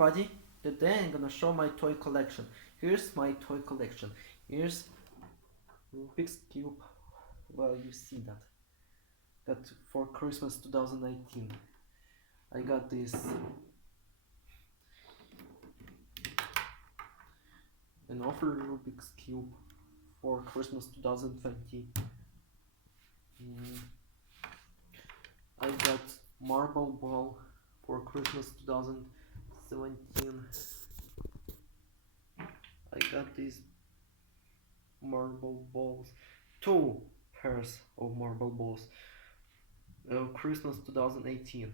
everybody, today I'm gonna show my toy collection. Here's my toy collection. Here's Rubik's Cube. Well, you see that. Got for Christmas 2019. I got this an offer Rubik's Cube for Christmas 2020. I got Marble Ball for Christmas 2017. I got these marble balls, 2 pairs of marble balls. Christmas 2018.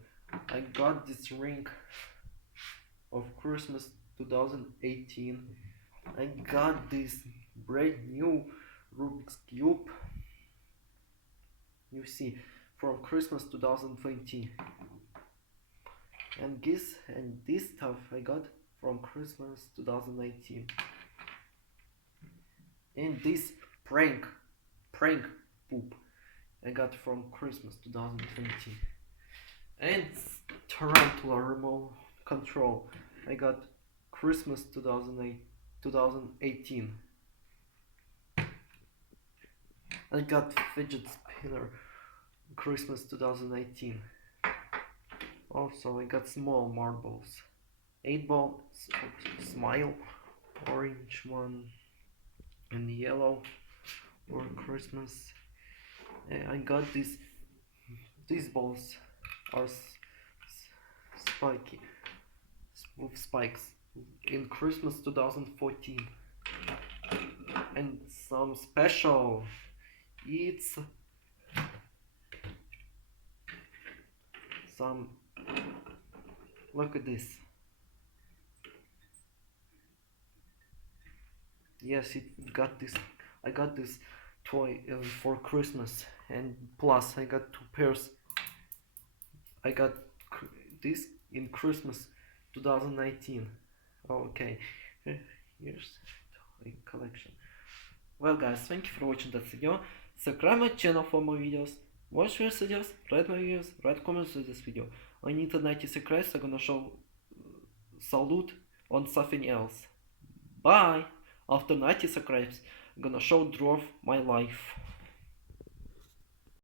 I got this ring of Christmas 2018. I got this brand new Rubik's Cube. You see, from Christmas 2020. And this stuff I got from Christmas 2019. And this prank poop I got from Christmas 2020. And tarantula remote control I got Christmas 2018. I got fidget spinner Christmas 2019. Also I got small marbles, 8-ball smile, orange one and yellow for Christmas. I got these balls are spiky with spikes in Christmas 2014. And some special, it's some, look at this. Yes, it got this. I got this toy for Christmas, and plus I got 2 pairs. I got this in Christmas 2019. Okay, here's toy collection. Well guys, thank you for watching that video. Subscribe my channel for more videos. Watch your videos, write my videos, write comments to this video. I need 90 subscribers. I'm gonna show salute on something else. Bye. After 90 subscribers, I'm gonna show draw my life.